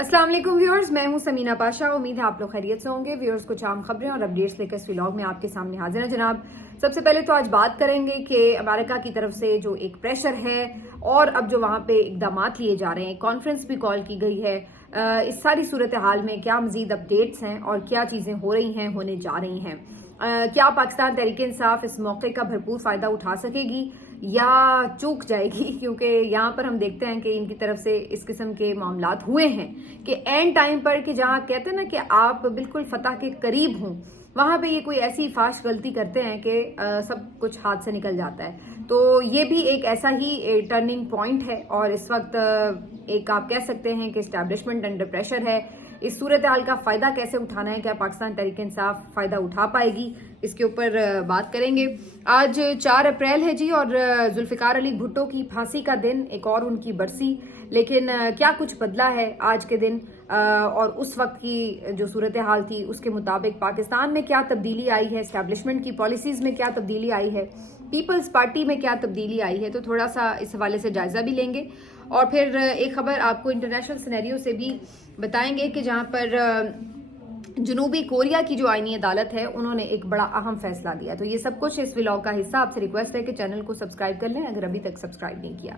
अस्सलाम वालेकुम व्यूअर्स, मैं हूं समीना पाशा। उम्मीद है आप लोग खैरियत से होंगे। व्यूअर्स, कुछ आम खबरें और अपडेट्स लेकर इस व्लॉग में आपके सामने हाजिर है जनाब। सबसे पहले तो आज बात करेंगे कि अमेरिका की तरफ से जो एक प्रेशर है और अब जो वहां पे इकदाम लिए जा रहे हैं, कॉन्फ्रेंस भी कॉल की गई है, इस सारी सूरत हाल में क्या मजीद अपडेट्स हैं और क्या चीजें हो रही हैं, होने जा रही हैं। क्या पाकिस्तान तहरीक इंसाफ इस मौके का भरपूर फायदा उठा सकेगी या चूक जाएगी, क्योंकि यहाँ पर हम देखते हैं कि इनकी तरफ से इस किस्म के मामलात हुए हैं कि एंड टाइम पर कि जहाँ कहते हैं ना कि आप बिल्कुल फतह के करीब हों, वहां पे ये कोई ऐसी फाश गलती करते हैं कि सब कुछ हाथ से निकल जाता है। तो ये भी एक ऐसा ही टर्निंग पॉइंट है और इस वक्त एक आप कह सकते हैं कि एस्टैब्लिशमेंट अंडर प्रेशर है। इस सूरत हाल का फायदा कैसे उठाना है, क्या पाकिस्तान तहरीक इंसाफ फायदा उठा पाएगी, इसके ऊपर बात करेंगे। आज 4 अप्रैल है जी और जुल्फिकार अली भुट्टो की फांसी का दिन, एक और उनकी बरसी। लेकिन क्या कुछ बदला है आज के दिन और उस वक्त की जो सूरत हाल थी उसके मुताबिक पाकिस्तान में क्या तब्दीली आई है, एस्टैब्लिशमेंट की पॉलिसीज में क्या तब्दीली आई है, पीपल्स पार्टी में क्या तब्दीली आई है, तो थोड़ा सा इस हवाले से जायजा भी लेंगे। और फिर एक खबर आपको इंटरनेशनल सिनेरियो से भी बताएंगे कि जहां पर जनूबी कोरिया की जो आईनी अदालत है उन्होंने एक बड़ा अहम फैसला दिया। तो ये सब कुछ इस व्लॉग का हिस्सा। आपसे रिक्वेस्ट है कि चैनल को सब्सक्राइब कर लें अगर अभी तक सब्सक्राइब नहीं किया।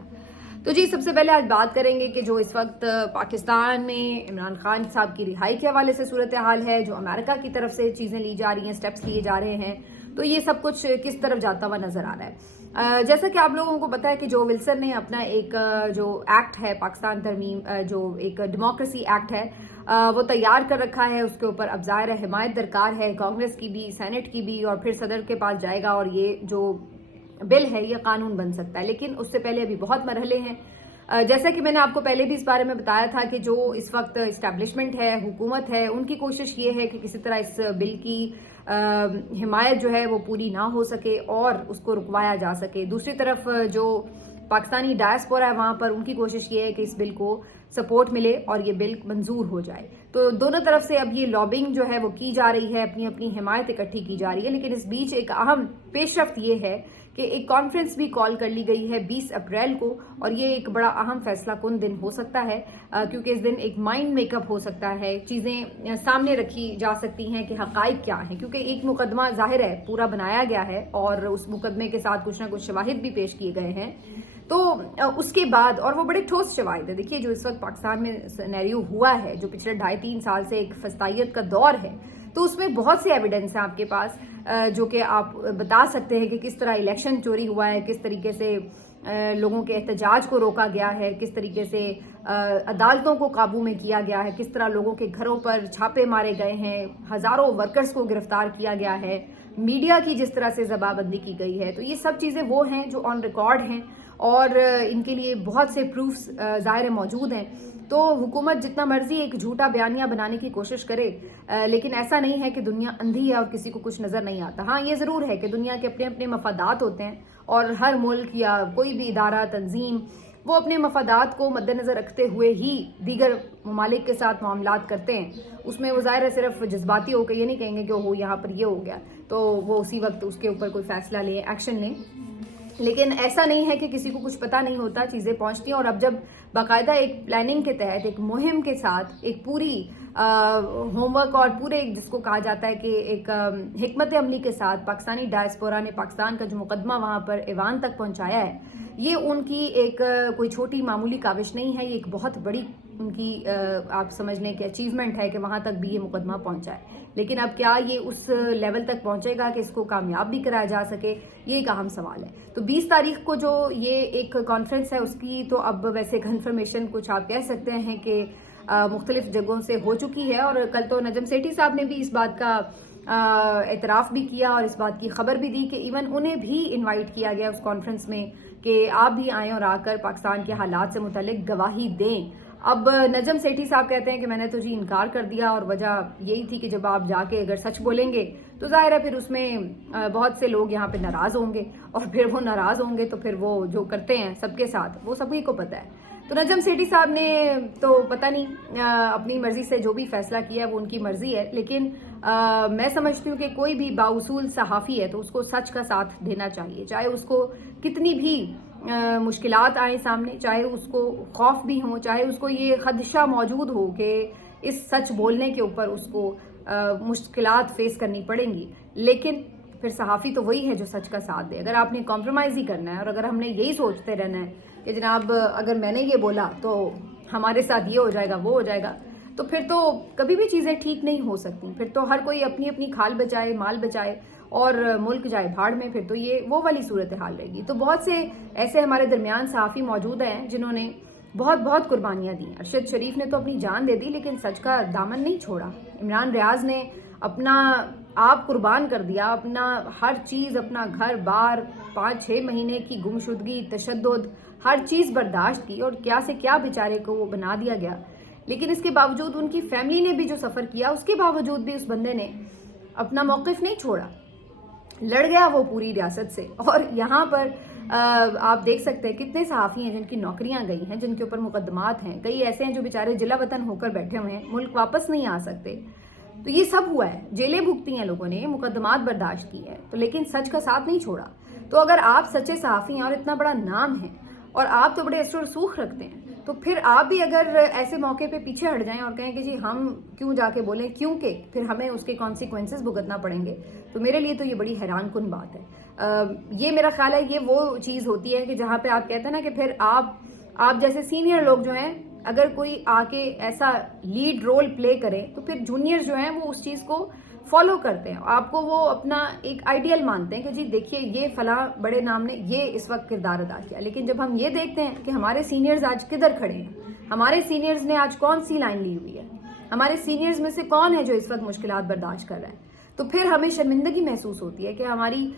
तो जी, सबसे पहले आज बात करेंगे कि जो इस वक्त पाकिस्तान में इमरान खान साहब की रिहाई के हवाले से सूरत हाल है, जो अमेरिका की तरफ से चीजें ली जा रही हैं, स्टेप्स लिए जा रहे हैं, तो ये सब कुछ किस तरफ जाता हुआ नजर आ रहा है। जैसा कि आप लोगों को पता है कि जो विल्सन ने अपना एक जो एक्ट है, पाकिस्तान तरमीम जो एक डेमोक्रेसी एक्ट है, वो तैयार कर रखा है। उसके ऊपर अब ज़ाहिर है हिमायत दरकार है कांग्रेस की भी, सेनेट की भी, और फिर सदर के पास जाएगा और ये जो बिल है ये कानून बन सकता है। लेकिन उससे पहले अभी बहुत मरहले हैं। जैसा कि मैंने आपको पहले भी इस बारे में बताया था कि जो इस वक्त इस्टेब्लिशमेंट है, हुकूमत है, उनकी कोशिश ये है कि किसी तरह इस बिल की हिमायत जो है वो पूरी ना हो सके और उसको रुकवाया जा सके। दूसरी तरफ जो पाकिस्तानी डायस्पोरा है वहां पर उनकी कोशिश ये है कि इस बिल को सपोर्ट मिले और ये बिल मंजूर हो जाए। तो दोनों तरफ से अब ये लॉबिंग जो है वो की जा रही है, अपनी अपनी हिमायत इकट्ठी की जा रही है। लेकिन इस बीच एक अहम पेशरफ्त ये है कि एक कॉन्फ्रेंस भी कॉल कर ली गई है 20 अप्रैल को, और ये एक बड़ा अहम फैसला कुन दिन हो सकता है क्योंकि इस दिन एक माइंड मेकअप हो सकता है, चीजें सामने रखी जा सकती हैं कि हकाइक क्या है। क्योंकि एक मुकदमा ज़ाहिर है पूरा बनाया गया है और उस मुकदमे के साथ कुछ ना कुछ शवाहिद भी पेश किए गए हैं, तो उसके बाद, और वो बड़े ठोस शवाहिद है। देखिए, जो इस वक्त पाकिस्तान में सिनेरियो हुआ है, जो पिछले 2.5-3 साल से एक फस्तायत का दौर है, तो उसमें बहुत से एविडेंस हैं आपके पास जो कि आप बता सकते हैं कि किस तरह इलेक्शन चोरी हुआ है, किस तरीके से लोगों के एहतजाज को रोका गया है, किस तरीके से अदालतों को काबू में किया गया है, किस तरह लोगों के घरों पर छापे मारे गए हैं, हजारों वर्कर्स को गिरफ्तार किया गया है, मीडिया की जिस तरह से जबाबंदी की गई है। तो ये सब चीज़ें वो हैं जो ऑन रिकॉर्ड हैं और इनके लिए बहुत से प्रूफ्स ज़ाहिर मौजूद हैं। तो हुकूमत जितना मर्जी एक झूठा बयानिया बनाने की कोशिश करे, लेकिन ऐसा नहीं है कि दुनिया अंधी है और किसी को कुछ नजर नहीं आता। हाँ, ये जरूर है कि दुनिया के अपने अपने मफादात होते हैं और हर मुल्क या कोई भी इदारा, तंजीम, वो अपने मफादात को मद्देनजर रखते हुए ही दीगर ममालिक के साथ मामलात करते हैं। उसमें वो ज़ाहिर है सिर्फ जज्बाती होकर ये नहीं कहेंगे कि वो यहाँ पर ये हो गया तो वो उसी वक्त उसके ऊपर कोई फैसला लें, एक्शन लें। लेकिन ऐसा नहीं है कि किसी को कुछ पता नहीं होता, चीज़ें पहुंचती हैं। और अब जब बाकायदा एक प्लानिंग के तहत, एक मुहिम के साथ, एक पूरी होमवर्क और पूरे जिसको कहा जाता है कि एक हिकमत अमली के साथ पाकिस्तानी डायस्पोरा ने पाकिस्तान का जो मुकदमा वहां पर ईवान तक पहुंचाया है, ये उनकी एक कोई छोटी मामूली काविश नहीं है। ये एक बहुत बड़ी उनकी आप समझ लें कि अचीवमेंट है कि वहां तक भी ये मुकदमा पहुंचा है। लेकिन अब क्या ये उस लेवल तक पहुंचेगा कि इसको कामयाब भी कराया जा सके, ये एक अहम सवाल है। तो 20 तारीख को जो ये एक कॉन्फ्रेंस है उसकी तो अब वैसे कंफर्मेशन कुछ आप कह सकते हैं कि मुख्तलिफ जगहों से हो चुकी है। और कल तो नजम सेठी साहब ने भी इस बात का एतराफ़ भी किया और इस बात की खबर भी दी कि इवन उन्हें भी इनवाइट किया गया उस कॉन्फ्रेंस में कि आप भी आएँ और आकर पाकिस्तान के हालात से मुतल्लिक गवाही दें। अब नजम सेठी साहब कहते हैं कि मैंने तो जी इनकार कर दिया और वजह यही थी कि जब आप जाके अगर सच बोलेंगे तो जाहिर है फिर उसमें बहुत से लोग यहाँ पे नाराज होंगे और फिर वो नाराज होंगे तो फिर वो जो करते हैं सबके साथ वो सभी को पता है। तो नजम सेठी साहब ने तो पता नहीं अपनी मर्जी से जो भी फैसला किया वो उनकी मर्जी है। लेकिन मैं समझती हूँ कि कोई भी बाउसूल सहाफ़ी है तो उसको सच का साथ देना चाहिए, चाहे उसको कितनी भी مشکلات آئیں سامنے، چاہے اس کو خوف بھی ہوں، چاہے اس کو یہ خدشہ موجود ہو کہ اس سچ بولنے کے اوپر اس کو مشکلات فیس کرنی پڑیں گی، لیکن پھر صحافی تو وہی ہے جو سچ کا ساتھ دے۔ اگر آپ نے کمپرومائز ہی کرنا ہے اور اگر ہم نے یہی سوچتے رہنا ہے کہ جناب اگر میں نے یہ بولا تو ہمارے ساتھ یہ ہو جائے گا، وہ ہو جائے گا، تو پھر تو کبھی بھی چیزیں ٹھیک نہیں ہو سکتی۔ پھر تو ہر کوئی اپنی اپنی کھال بچائے، مال بچائے اور ملک جائے بھاڑ میں، پھر تو یہ وہ والی صورتحال رہے گی۔ تو بہت سے ایسے ہمارے درمیان صحافی موجود ہیں جنہوں نے بہت بہت قربانیاں دیں۔ ارشد شریف نے تو اپنی جان دے دی لیکن سچ کا دامن نہیں چھوڑا۔ عمران ریاض نے اپنا آپ قربان کر دیا، اپنا ہر چیز، اپنا گھر بار، 5-6 مہینے کی گمشدگی، تشدد، ہر چیز برداشت کی اور کیا سے کیا بیچارے کو وہ بنا دیا گیا۔ لیکن اس کے باوجود ان کی فیملی نے بھی جو سفر کیا، اس کے باوجود بھی اس بندے نے اپنا موقف نہیں چھوڑا، لڑ گیا وہ پوری ریاست سے۔ اور یہاں پر آپ دیکھ سکتے ہیں کتنے صحافی ہیں جن کی نوکریاں گئی ہیں، جن کے اوپر مقدمات ہیں، کئی ایسے ہیں جو بیچارے جلا وطن ہو کر بیٹھے ہوئے ہیں، ملک واپس نہیں آ سکتے۔ تو یہ سب ہوا ہے، جیلیں بھگتی ہیں لوگوں نے، مقدمات برداشت کی ہے، تو لیکن سچ کا ساتھ نہیں چھوڑا۔ تو اگر آپ سچے صحافی ہیں اور اتنا بڑا نام ہے اور آپ تو بڑے اثر و رسوخ رکھتے ہیں، تو پھر آپ بھی اگر ایسے موقع پہ پیچھے ہٹ جائیں اور کہیں کہ جی ہم کیوں جا کے بولیں، کیونکہ پھر ہمیں اس کے کانسیکوینسز بھگتنا پڑیں گے، تو میرے لیے تو یہ بڑی حیران کن بات ہے۔ یہ میرا خیال ہے یہ وہ چیز ہوتی ہے کہ جہاں پہ آپ کہتے ہیں نا کہ پھر آپ جیسے سینئر لوگ جو ہیں، اگر کوئی آ کے ایسا لیڈ رول پلے کرے تو پھر جونیئر جو ہیں وہ اس چیز کو فالو کرتے ہیں، آپ کو وہ اپنا ایک آئیڈیل مانتے ہیں کہ جی دیکھیے یہ فلاں بڑے نام نے یہ اس وقت کردار ادا کیا۔ لیکن جب ہم یہ دیکھتے ہیں کہ ہمارے سینئرز آج کدھر کھڑے ہیں، ہمارے سینئرز نے آج کون سی لائن لی ہوئی ہے، ہمارے سینئرز میں سے کون ہے جو اس وقت مشکلات برداشت کر رہا ہے، تو پھر ہمیں شرمندگی محسوس ہوتی ہے کہ ہماری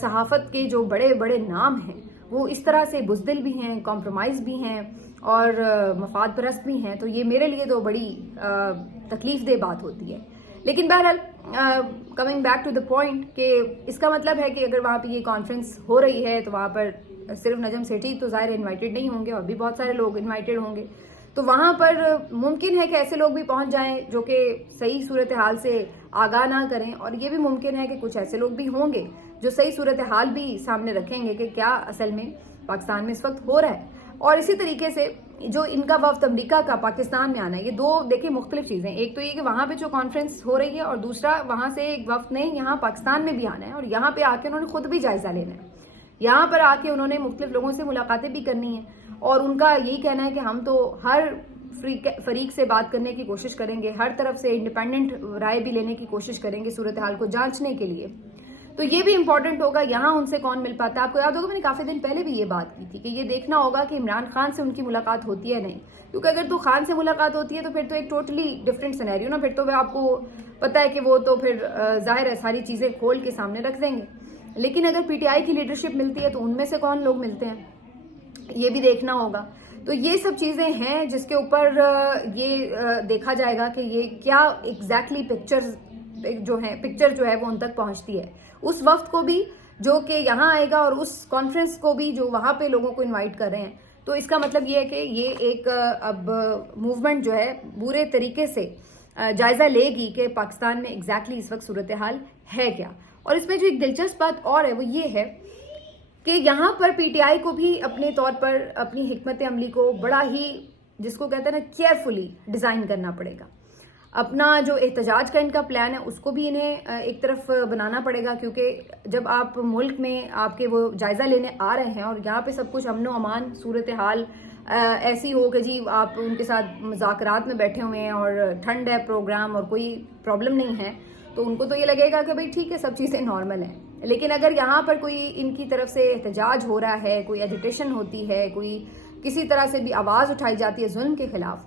صحافت کے جو بڑے بڑے نام ہیں وہ اس طرح سے بزدل بھی ہیں، کمپرومائز بھی ہیں اور مفاد پرست بھی ہیں۔ تو یہ میرے لیے تو بڑی تکلیف دہ بات ہوتی ہے۔ لیکن بہرحال coming back to the point کہ اس کا مطلب ہے کہ اگر وہاں پہ یہ کانفرنس ہو رہی ہے تو وہاں پر صرف نجم سیٹھی تو ظاہر انوائٹیڈ نہیں ہوں گے، اور بھی بہت سارے لوگ انوائٹیڈ ہوں گے، تو وہاں پر ممکن ہے کہ ایسے لوگ بھی پہنچ جائیں جو کہ صحیح صورتحال سے آگاہ نہ کریں، اور یہ بھی ممکن ہے کہ کچھ ایسے لوگ بھی ہوں گے جو صحیح صورتحال بھی سامنے رکھیں گے کہ کیا اصل میں پاکستان میں اس وقت ہو رہا ہے۔ اور اسی طریقے سے جو ان کا وفد امریکہ کا پاکستان میں آنا ہے، یہ دو دیکھیں مختلف چیزیں، ایک تو یہ کہ وہاں پہ جو کانفرنس ہو رہی ہے اور دوسرا وہاں سے ایک وفد نے یہاں پاکستان میں بھی آنا ہے اور یہاں پہ آ کے انہوں نے خود بھی جائزہ لینا ہے، یہاں پر آ کے انہوں نے مختلف لوگوں سے ملاقاتیں بھی کرنی ہیں، اور ان کا یہی کہنا ہے کہ ہم تو ہر فریق سے بات کرنے کی کوشش کریں گے، ہر طرف سے انڈیپینڈنٹ رائے بھی لینے کی کوشش کریں گے صورتحال کو جانچنے کے لیے۔ تو یہ بھی امپورٹنٹ ہوگا یہاں ان سے کون مل پاتا ہے۔ آپ کو یاد ہوگا میں نے کافی دن پہلے بھی یہ بات کی تھی کہ یہ دیکھنا ہوگا کہ عمران خان سے ان کی ملاقات ہوتی ہے نہیں، کیونکہ اگر تو خان سے ملاقات ہوتی ہے تو پھر تو ایک ٹوٹلی ڈفرینٹ سینیریو نا، پھر تو آپ کو پتہ ہے کہ وہ تو پھر ظاہر ہے ساری چیزیں کھول کے سامنے رکھ دیں گے۔ لیکن اگر پی ٹی آئی کی لیڈرشپ ملتی ہے تو ان میں سے کون لوگ ملتے ہیں، یہ بھی دیکھنا ہوگا۔ تو یہ سب چیزیں ہیں جس کے اوپر یہ دیکھا جائے گا کہ یہ کیا ایگزیکٹلی پکچر جو ہے وہ ان تک پہنچتی ہے، اس وقت کو بھی جو کہ یہاں آئے گا اور اس کانفرنس کو بھی جو وہاں پہ لوگوں کو انوائٹ کر رہے ہیں۔ تو اس کا مطلب یہ ہے کہ یہ ایک اب موومنٹ جو ہے پورے طریقے سے جائزہ لے گی کہ پاکستان میں ایگزیکٹلی اس وقت صورتحال ہے کیا۔ اور اس میں جو ایک دلچسپ بات اور ہے وہ یہ ہے کہ یہاں پر پی ٹی آئی کو بھی اپنے طور پر اپنی حکمت عملی کو بڑا ہی جس کو کہتے ہیں نا کیئرفلی ڈیزائن کرنا پڑے گا۔ اپنا جو احتجاج کا ان کا پلان ہے اس کو بھی انہیں ایک طرف بنانا پڑے گا، کیونکہ جب آپ ملک میں آپ کے وہ جائزہ لینے آ رہے ہیں اور یہاں پہ سب کچھ امن و امان صورتحال ایسی ہو کہ جی آپ ان کے ساتھ مذاکرات میں بیٹھے ہوئے ہیں اور ٹھنڈ ہے پروگرام اور کوئی پرابلم نہیں ہے، تو ان کو تو یہ لگے گا کہ بھئی ٹھیک ہے سب چیزیں نارمل ہیں۔ لیکن اگر یہاں پر کوئی ان کی طرف سے احتجاج ہو رہا ہے، کوئی ایجیٹیشن ہوتی ہے، کوئی کسی طرح سے بھی آواز اٹھائی جاتی ہے ظلم کے خلاف،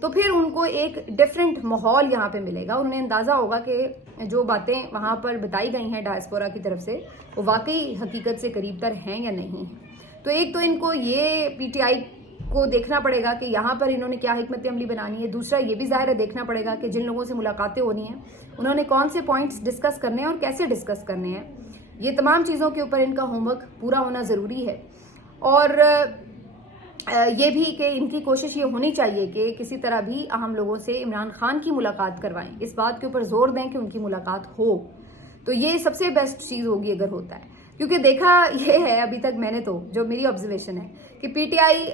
تو پھر ان کو ایک ڈیفرنٹ ماحول یہاں پہ ملے گا۔ انہیں اندازہ ہوگا کہ جو باتیں وہاں پر بتائی گئی ہیں ڈائسپورا کی طرف سے وہ واقعی حقیقت سے قریب تر ہیں یا نہیں ہیں۔ تو ایک تو ان کو یہ پی ٹی آئی کو دیکھنا پڑے گا کہ یہاں پر انہوں نے کیا حکمت عملی بنانی ہے، دوسرا یہ بھی ظاہر ہے دیکھنا پڑے گا کہ جن لوگوں سے ملاقاتیں ہونی ہیں انہوں نے کون سے پوائنٹس ڈسکس کرنے ہیں اور کیسے ڈسکس کرنے ہیں۔ یہ تمام چیزوں کے اوپر ان کا ہوم ورک پورا ہونا ضروری ہے، اور یہ بھی کہ ان کی کوشش یہ ہونی چاہیے کہ کسی طرح بھی اہم لوگوں سے عمران خان کی ملاقات کروائیں، اس بات کے اوپر زور دیں کہ ان کی ملاقات ہو، تو یہ سب سے بیسٹ چیز ہوگی اگر ہوتا ہے۔ क्योंकि देखा ये है अभी तक मैंने, तो जो मेरी ऑब्जर्वेशन है कि पीटीआई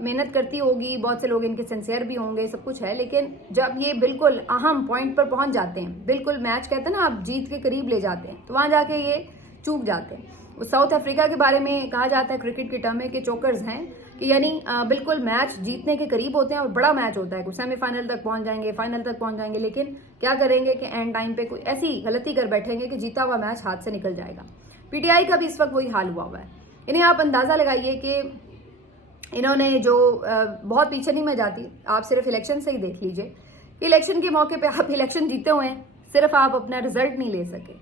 मेहनत करती होगी, बहुत से लोग इनके सिंसियर भी होंगे, सब कुछ है, लेकिन जब ये बिल्कुल अहम पॉइंट पर पहुंच जाते हैं, बिल्कुल मैच कहते हैं ना आप जीत के करीब ले जाते हैं, तो वहां जाके ये चूक जाते हैं। साउथ अफ्रीका के बारे में कहा जाता है क्रिकेट की टर्म में कि चोकर्स हैं, कि यानी बिल्कुल मैच जीतने के करीब होते हैं और बड़ा मैच होता है, कुछ सेमीफाइनल तक पहुंच जाएंगे, फाइनल तक पहुंच जाएंगे, लेकिन क्या करेंगे कि एंड टाइम पे कोई ऐसी गलती कर बैठेंगे कि जीता हुआ मैच हाथ से निकल जाएगा। पीटीआई का भी इस वक्त वही हाल हुआ है। यानी आप अंदाजा लगाइए कि इन्होंने जो बहुत पीछे नहीं मैं जाती, आप सिर्फ इलेक्शन से ही देख लीजिए, इलेक्शन के मौके पे आप इलेक्शन जीते हुए हैं, सिर्फ आप अपना रिजल्ट नहीं ले सके,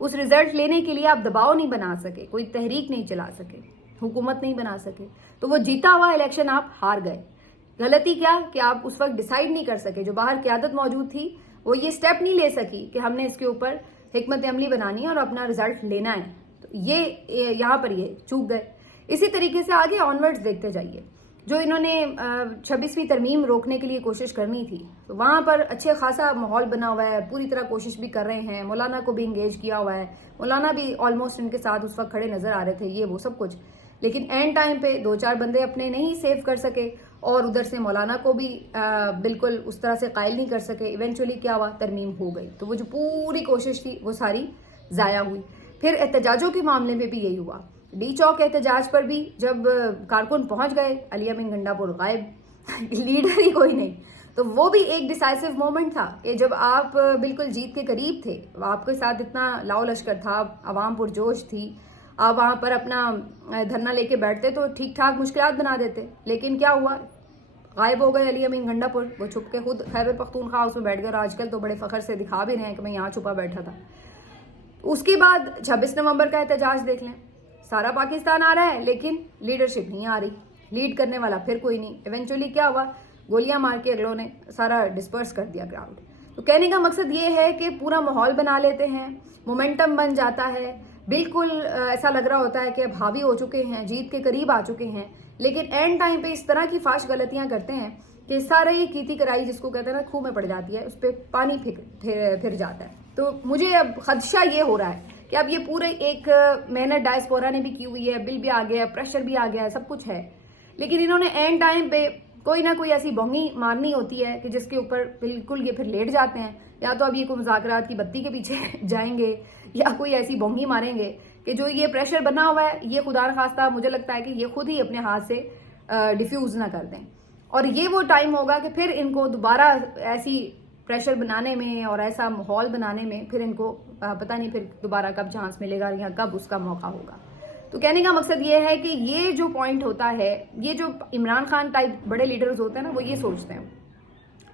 उस रिजल्ट लेने के लिए आप दबाव नहीं बना सके, कोई तहरीक नहीं चला सके, हुकूमत नहीं बना सके, तो वो जीता हुआ इलेक्शन आप हार गए। गलती क्या कि आप उस वक्त डिसाइड नहीं कर सके, जो बाहर क़यादत मौजूद थी वो ये स्टेप नहीं ले सकी कि हमने इसके ऊपर हिकमत अमली बनानी है और अपना रिजल्ट लेना है, तो ये यहाँ पर ये चूक गए। इसी तरीके से आगे ऑनवर्ड्स देखते जाइए, जो इन्होंने 26वीं तरमीम रोकने के लिए कोशिश करनी थी, तो वहाँ पर अच्छे खासा माहौल बना हुआ है, पूरी तरह कोशिश भी कर रहे हैं, मौलाना को भी इंगेज किया हुआ है, मौलाना भी ऑलमोस्ट इनके साथ उस वक्त खड़े नजर आ रहे थे, ये वो सब कुछ, लेकिन एंड टाइम पे 2-4 बंदे अपने नहीं सेव कर सके और उधर से मौलाना को भी बिल्कुल उस तरह से कायल नहीं कर सके। इवेंचुअली क्या हुआ, तरमीम हो गई, तो वो जो पूरी कोशिश थी वो सारी ज़ाया हुई। फिर एहतजाजों के मामले में भी यही हुआ, डी चौक एहतजाज पर भी जब कारकुन पहुंच गए, अली अमीन गंडापुर गायब, लीडर ही कोई नहीं, तो वो भी एक डिसाइसिव मोमेंट था कि जब आप बिल्कुल जीत के करीब थे, आपके साथ इतना लाओ लश्कर था, आवाम पुरजोश थी, आप वहाँ पर अपना धरना लेके बैठते तो ठीक ठाक मुश्किलात बना देते, लेकिन क्या हुआ, गायब हो गए अली अमीन गंडापुर, वो छुप के खुद खैबर पख्तूनख्वा हाउस में बैठ गए, और आजकल तो बड़े फखर से दिखा भी रहे हैं कि मैं यहाँ छुपा बैठा था। उसके बाद 26 नवंबर का एहतजाज देख लें, सारा पाकिस्तान आ रहा है लेकिन लीडरशिप नहीं आ रही, लीड करने वाला फिर कोई नहीं। इवेंचुअली क्या हुआ, गोलियां मार के अगलों ने सारा डिस्पर्स कर दिया क्राउड। तो कहने का मकसद ये है कि पूरा माहौल बना लेते हैं, मोमेंटम बन जाता है, बिल्कुल ऐसा लग रहा होता है कि अब हावी हो चुके हैं, जीत के करीब आ चुके हैं, लेकिन एंड टाइम पे इस तरह की फाश गलतियां करते हैं कि सारा ही कीती कराई जिसको कहते हैं ना खूह में पड़ जाती है, उस पर पानी फिर जाता है। तो मुझे अब खदशा ये हो रहा है कि अब ये पूरे एक मेहनत डायस्पोरा ने भी की हुई है, बिल भी आ गया, प्रेशर भी आ गया, सब कुछ है, लेकिन इन्होंने एंड टाइम पे कोई ना कोई ऐसी बोंगी मारनी होती है कि जिसके ऊपर बिल्कुल ये फिर लेट जाते हैं, या तो अब ये कोई मुज़ाकरात की बत्ती के पीछे जाएंगे या कोई ऐसी बोंगी मारेंगे कि जो ये प्रेशर बना हुआ है ये खुदा न खास्ता मुझे लगता है कि ये खुद ही अपने हाथ से डिफ्यूज़ ना कर दें, और ये वो टाइम होगा कि फिर इनको दोबारा ऐसी प्रेशर बनाने में और ऐसा माहौल बनाने में फिर इनको पता नहीं फिर दोबारा कब चांस मिलेगा या कब उसका मौका होगा। तो कहने का मकसद ये है कि ये जो पॉइंट होता है, ये जो इमरान खान टाइप बड़े लीडर्स होते हैं ना, वो ये सोचते हैं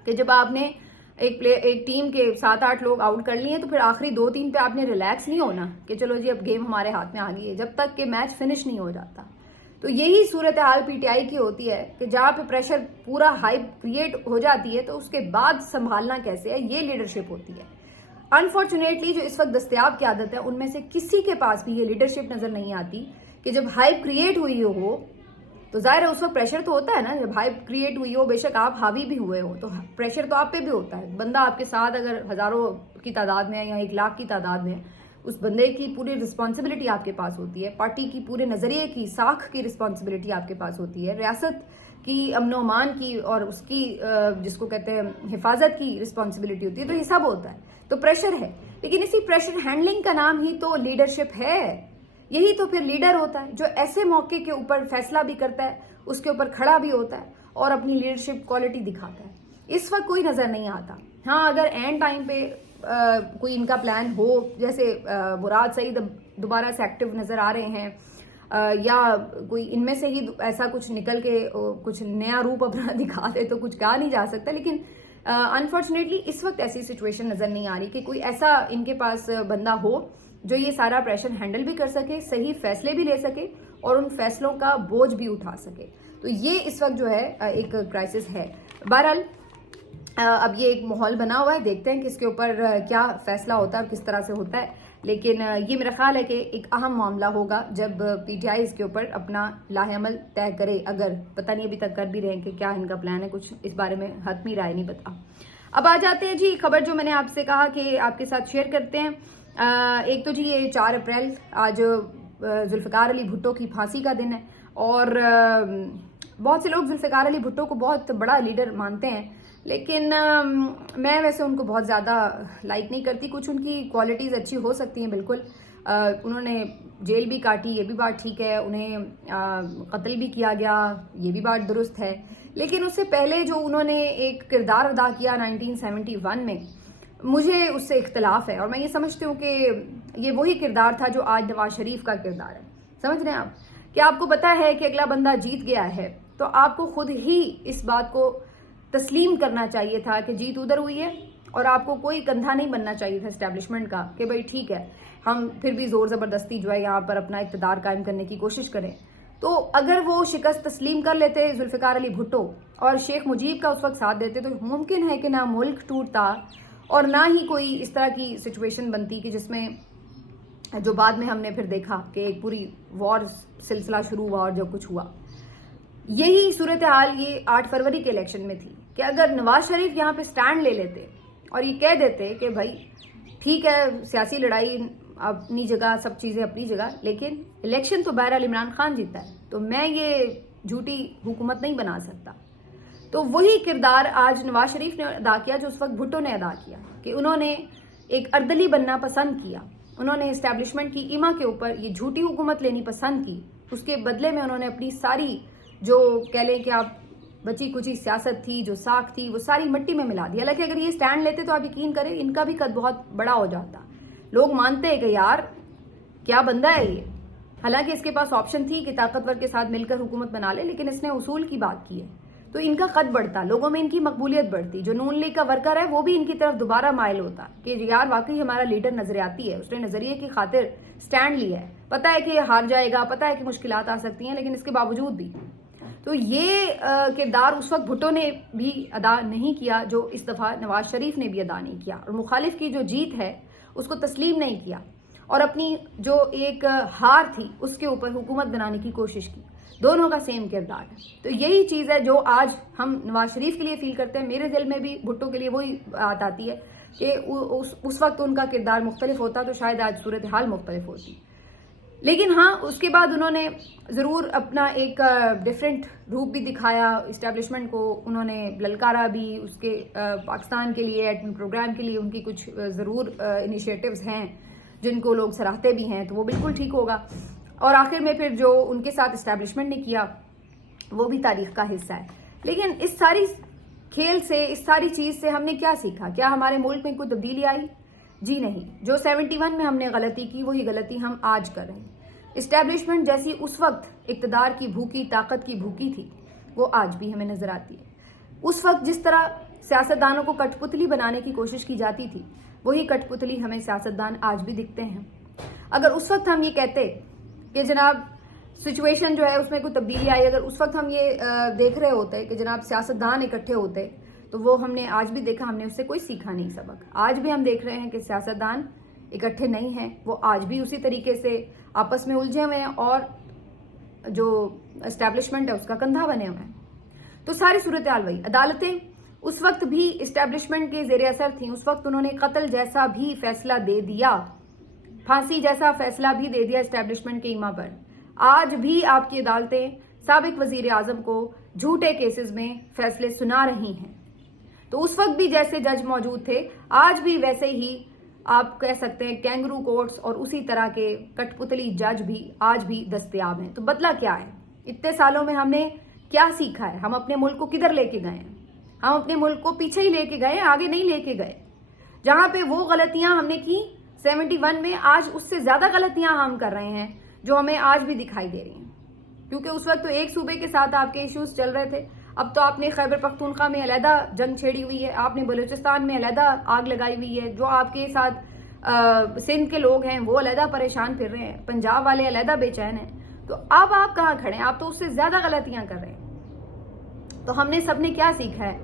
कि जब आपने एक टीम के 7-8 लोग आउट कर लिए तो फिर आखिरी 2-3 पे आपने रिलैक्स नहीं होना कि चलो जी अब गेम हमारे हाथ में आ गई है, जब तक कि मैच फिनिश नहीं हो जाता। तो यही सूरत हाल पीटीआई की होती है कि जहाँ पे प्रेशर पूरा हाइप क्रिएट हो जाती है तो उसके बाद संभालना कैसे है, ये लीडरशिप होती है। अनफॉर्चुनेटली जो इस वक्त दस्तयाब क़यादत है उनमें से किसी के पास भी ये लीडरशिप नजर नहीं आती कि जब हाइप क्रिएट हुई हो तो जाहिर है उस वक्त प्रेशर तो होता है ना, जब हाइप क्रिएट हुई हो, बेशक आप हावी भी हुए हो तो प्रेशर तो आप पे भी होता है। बंदा आपके साथ अगर हजारों की तादाद में है या 1 लाख की तादाद में है, उस बंदे की पूरी रिस्पॉन्सिबिलिटी आपके पास होती है, पार्टी की पूरे नजरिए की साख की रिस्पॉन्सिबिलिटी आपके पास होती है, रियासत की अमन अमान की और उसकी जिसको कहते हैं हिफाजत की रिस्पॉन्सिबिलिटी होती है, तो ये सब होता है, तो प्रेशर है। लेकिन इसी प्रेशर हैंडलिंग का नाम ही तो लीडरशिप है। यही तो फिर लीडर होता है जो ऐसे मौके के ऊपर फैसला भी करता है, उसके ऊपर खड़ा भी होता है और अपनी लीडरशिप क्वालिटी दिखाता है। इस वक्त कोई नजर नहीं आता। हाँ, अगर एंड टाइम पे कोई इनका प्लान हो, जैसे मुराद सईद दोबारा से एक्टिव नजर आ रहे हैं या कोई इनमें से ही ऐसा कुछ निकल के कुछ नया रूप अपना दिखा दे तो कुछ कहा नहीं जा सकता, लेकिन अनफॉर्चुनेटली इस वक्त ऐसी सिचुएशन नजर नहीं आ रही कि कोई ऐसा इनके पास बंदा हो जो ये सारा प्रेशर हैंडल भी कर सके, सही फैसले भी ले सके और उन फैसलों का बोझ भी उठा सके। तो ये इस वक्त जो है एक क्राइसिस है। बहरहाल अब ये एक माहौल बना हुआ है, देखते हैं कि इसके ऊपर क्या फैसला होता है और किस तरह से होता है, लेकिन ये मेरा ख्याल है कि एक अहम मामला होगा जब पीटीआई इसके ऊपर अपना लाहेअमल तय करे। अगर पता नहीं अभी तक कर भी रहे हैं कि क्या इनका प्लान है, कुछ इस बारे में हतमी राय नहीं पता। अब आ जाते हैं जी खबर जो मैंने आपसे कहा कि आपके साथ शेयर करते हैं। एक तो जी ये 4 अप्रैल आज जुल्फ़िकार अली भुट्टो की फांसी का दिन है और बहुत से लोग जुल्फ़िकार अली भुट्टो को बहुत बड़ा लीडर मानते हैं, लेकिन मैं वैसे उनको बहुत ज़्यादा लाइक नहीं करती। कुछ उनकी क्वालिटीज़ अच्छी हो सकती हैं बिल्कुल, उन्होंने जेल भी काटी, ये भी बात ठीक है, उन्हें कत्ल भी किया गया, ये भी बात दुरुस्त है, लेकिन उससे पहले जो उन्होंने एक किरदार अदा किया 1971 में, मुझे उससे इख्तलाफ है और मैं ये समझती हूँ कि ये वही किरदार था जो आज नवाज शरीफ का किरदार है। समझ रहे हैं आप कि आपको पता है कि अगला बंदा जीत गया है, तो आपको खुद ही इस बात को तस्लीम करना चाहिए था कि जीत उधर हुई है और आपको कोई कंधा नहीं बनना चाहिए था इस्टेब्लिशमेंट का कि भाई ठीक है हम फिर भी ज़ोर ज़बरदस्ती जो है यहाँ पर अपना इक़्तिदार कायम करने की कोशिश करें। तो अगर वो शिकस्त तस्लीम कर लेते जुल्फ़िकार अली भुट्टो और शेख मुजीब का उस वक्त साथ देते, तो मुमकिन है कि ना मुल्क टूटता और ना ही कोई इस तरह की सिचुएशन बनती कि जिसमें जो बाद में हमने फिर देखा कि एक पूरी वॉर सिलसिला शुरू हुआ और जो कुछ हुआ। यही सूरत हाल ये 8 फरवरी के इलेक्शन में थी कि अगर नवाज शरीफ यहाँ पे स्टैंड ले लेते और ये कह देते कि भाई ठीक है सियासी लड़ाई अपनी जगह, सब चीज़ें अपनी जगह, लेकिन इलेक्शन तो बहरहाल इमरान खान जीता है, तो मैं ये झूठी हुकूमत नहीं बना सकता। तो वही किरदार आज नवाज शरीफ ने अदा किया जो उस वक्त भुट्टो ने अदा किया कि उन्होंने एक अर्दली बनना पसंद किया, उन्होंने इस्टेब्लिशमेंट की इमा के ऊपर ये झूठी हुकूमत लेनी पसंद की। उसके बदले में उन्होंने अपनी सारी जो कह लें कि आप बची कुची सियासत थी, जो साख थी, वो सारी मिट्टी में मिला दी। हालांकि अगर ये स्टैंड लेते तो आप यकीन करें इनका भी कद बहुत बड़ा हो जाता, लोग मानते हैं कि यार क्या बंदा है ये। हालांकि इसके पास ऑप्शन थी कि ताकतवर के साथ मिलकर हुकूमत बना ले, लेकिन इसने उसूल की बात की है तो इनका कद बढ़ता, लोगों में इनकी मकबूलियत बढ़ती। जो नून लीग का वर्कर है वो भी इनकी तरफ दोबारा माइल होता कि यार वाकई हमारा लीडर नजरियाती है, उसने नजरिए की खातिर स्टैंड लिया है, पता है कि ये हार जाएगा, पता है कि मुश्किलात आ सकती हैं, लेकिन इसके बावजूद भी। तो ये किरदार उस वक्त भुट्टो ने भी अदा नहीं किया जो इस दफ़ा नवाज शरीफ ने भी अदा नहीं किया, और मुखालिफ की जो जीत है उसको तस्लीम नहीं किया और अपनी जो एक हार थी उसके ऊपर हुकूमत बनाने की कोशिश की। दोनों का सेम किरदार है। तो यही चीज़ है जो आज हम नवाज शरीफ के लिए फील करते हैं। मेरे दिल में भी भुट्टो के लिए वही बात आती है कि उस वक्त उनका किरदार मुख्तलिफ होता तो शायद आज सूरत हाल मुख्तलिफ होती। लेकिन हाँ, उसके बाद उन्होंने ज़रूर अपना एक डिफरेंट रूप भी दिखाया, इस्टेब्लिशमेंट को उन्होंने ललकारा भी, उसके पाकिस्तान के लिए एटमी प्रोग्राम के लिए उनकी कुछ ज़रूर इनिशिएटिव्स हैं जिनको लोग सराहते भी हैं, तो वो बिल्कुल ठीक होगा। और आखिर में फिर जो उनके साथ इस्टेब्लिशमेंट ने किया वो भी तारीख का हिस्सा है। लेकिन इस सारी खेल से, इस सारी चीज़ से हमने क्या सीखा? क्या हमारे मुल्क में कोई तब्दीली आई? जी नहीं। जो 71 में हमने गलती की वही गलती हम आज कर रहे हैं। इस्टेब्लिशमेंट जैसी उस वक्त इक़्तिदार की भूखी, ताकत की भूखी थी, वो आज भी हमें नजर आती है। उस वक्त जिस तरह सियासतदानों को कठपुतली बनाने की कोशिश की जाती थी, वही कठपुतली हमें सियासतदान आज भी दिखते हैं। अगर उस वक्त हम ये कहते कि जनाब सिचुएशन जो है उसमें कोई तब्दीली आई, अगर उस वक्त हम ये देख रहे होते कि जनाब सियासतदान इकट्ठे होते, तो वो हमने आज भी देखा, हमने उससे कोई सीखा नहीं सबक। आज भी हम देख रहे हैं कि सियासतदान इकट्ठे नहीं हैं, वो आज भी उसी तरीके से आपस में उलझे हुए हैं और जो एस्टेब्लिशमेंट है उसका कंधा बने हुए हैं। तो सारी सूरत हाल वही। अदालतें उस वक्त भी इस्टेब्लिशमेंट के ज़ेर असर थी, उस वक्त उन्होंने कत्ल जैसा भी फैसला दे दिया, फांसी जैसा फैसला भी दे दिया इस्टेब्लिशमेंट के इमा पर। आज भी आपकी अदालतें साबिक वजीर आजम को झूठे केसेस में फैसले सुना रही हैं। तो उस वक्त भी जैसे जज मौजूद थे, आज भी वैसे ही आप कह सकते हैं कैंगरू कोर्ट्स और उसी तरह के कठपुतली जज भी आज भी दस्तयाब हैं। तो बदला क्या है? इतने सालों में हमने क्या सीखा है? हम अपने मुल्क को किधर लेके गए हैं? हम अपने मुल्क को पीछे ही लेके गए, आगे नहीं लेके गए। जहां पे वो गलतियां हमने की 71 में, आज उससे ज्यादा गलतियां हम कर रहे हैं जो हमें आज भी दिखाई दे रही हैं। क्योंकि उस वक्त तो एक सूबे के साथ आपके इश्यूज चल रहे थे, अब तो आपने खैबर पख्तूनख्वा में अलहदा जंग छेड़ी हुई है, आपने बलूचिस्तान में अलहदा आग लगाई हुई है, जो आपके साथ सिंध के लोग हैं वो अलहदा परेशान फिर रहे हैं, पंजाब वाले अलहदा बेचैन हैं। तो अब आप कहाँ खड़े हैं? आप तो उससे ज्यादा गलतियां कर रहे हैं। तो हमने सबने क्या सीखा है?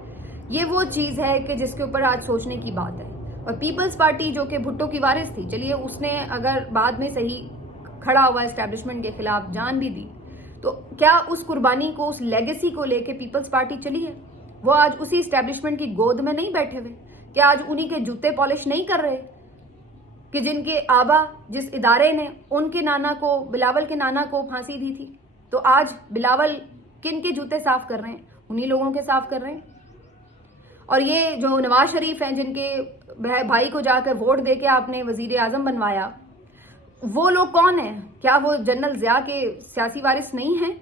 ये वो चीज है कि जिसके ऊपर आज सोचने की बात है। और पीपल्स पार्टी जो कि भुट्टो की वारिस थी, चलिए उसने अगर बाद में सही खड़ा हुआ एस्टेब्लिशमेंट के खिलाफ जान भी दी, तो क्या उस कुर्बानी को, उस लेगेसी को लेके पीपल्स पार्टी चली है? वो आज उसी एस्टेब्लिशमेंट की गोद में नहीं बैठे हुए? क्या आज उन्हीं के जूते पॉलिश नहीं कर रहे? کہ جن کے آبا جس ادارے نے ان کے نانا کو، بلاول کے نانا کو پھانسی دی تھی، تو آج بلاول کن کے جوتے صاف کر رہے ہیں؟ انہی لوگوں کے صاف کر رہے ہیں. اور یہ جو نواز شریف ہیں جن کے بھائی کو جا کر ووٹ دے کے آپ نے وزیر اعظم بنوایا، وہ لوگ کون ہیں؟ کیا وہ جنرل ضیاء کے سیاسی وارث نہیں ہیں؟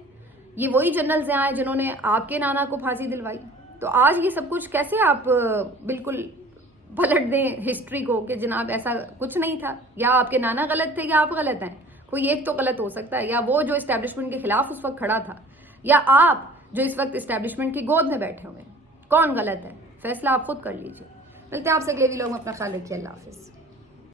یہ وہی جنرل ضیاء ہیں جنہوں نے آپ کے نانا کو پھانسی دلوائی. تو آج یہ سب کچھ کیسے آپ بالکل پلٹ دیں ہسٹری کو کہ جناب ایسا کچھ نہیں تھا، یا آپ کے نانا غلط تھے یا آپ غلط ہیں؟ کوئی ایک تو غلط ہو سکتا ہے، یا وہ جو اسٹیبلشمنٹ کے خلاف اس وقت کھڑا تھا، یا آپ جو اس وقت اسٹیبلشمنٹ کی گود میں بیٹھے ہوئے ہیں. کون غلط ہے؟ فیصلہ آپ خود کر لیجیے. ملتے ہیں آپ سے اگلے ویڈیو میں. اپنا خیال رکھیے. اللہ حافظ.